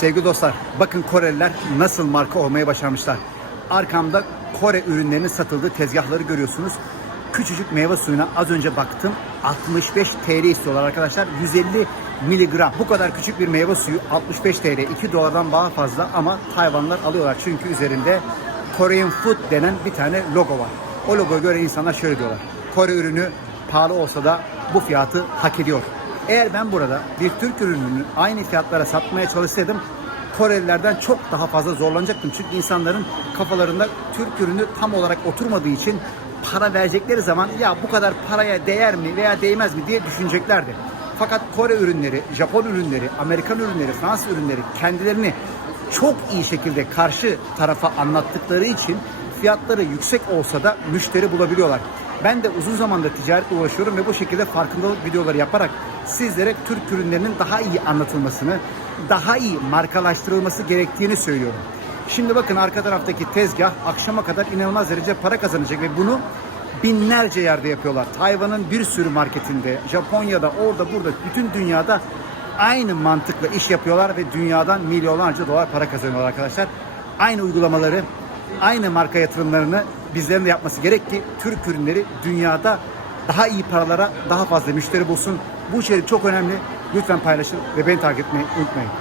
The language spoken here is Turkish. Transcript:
Sevgili dostlar, bakın Koreliler nasıl marka olmaya başarmışlar. Arkamda Kore ürünlerinin satıldığı tezgahları görüyorsunuz. Küçücük meyve suyuna az önce baktım 65 TL istiyorlar arkadaşlar. 150 miligram. Bu kadar küçük bir meyve suyu 65 TL. 2 dolardan daha fazla ama Tayvanlılar alıyorlar. Çünkü üzerinde Korean Food denen bir tane logo var. O logoya göre insanlar şöyle diyorlar. Kore ürünü pahalı olsa da bu fiyatı hak ediyor. Eğer ben burada bir Türk ürününü aynı fiyatlara satmaya çalışsaydım Korelilerden çok daha fazla zorlanacaktım. Çünkü insanların kafalarında Türk ürünü tam olarak oturmadığı için para verecekleri zaman ya bu kadar paraya değer mi veya değmez mi diye düşüneceklerdi. Fakat Kore ürünleri, Japon ürünleri, Amerikan ürünleri, Fransız ürünleri kendilerini çok iyi şekilde karşı tarafa anlattıkları için fiyatları yüksek olsa da müşteri bulabiliyorlar. Ben de uzun zamandır ticaretle uğraşıyorum ve bu şekilde farkındalık videoları yaparak sizlere Türk ürünlerinin daha iyi anlatılmasını, daha iyi markalaştırılması gerektiğini söylüyorum. Şimdi bakın arka taraftaki tezgah akşama kadar inanılmaz derece para kazanacak ve bunu binlerce yerde yapıyorlar. Tayvan'ın bir sürü marketinde, Japonya'da, orada burada, bütün dünyada aynı mantıkla iş yapıyorlar ve dünyadan milyonlarca dolar para kazanıyorlar arkadaşlar. Aynı uygulamaları, aynı marka yatırımlarını bizlerin de yapması gerek ki Türk ürünleri dünyada daha iyi paralara daha fazla müşteri bulsun. Bu içerik çok önemli. Lütfen paylaşın ve beni takip etmeyi unutmayın.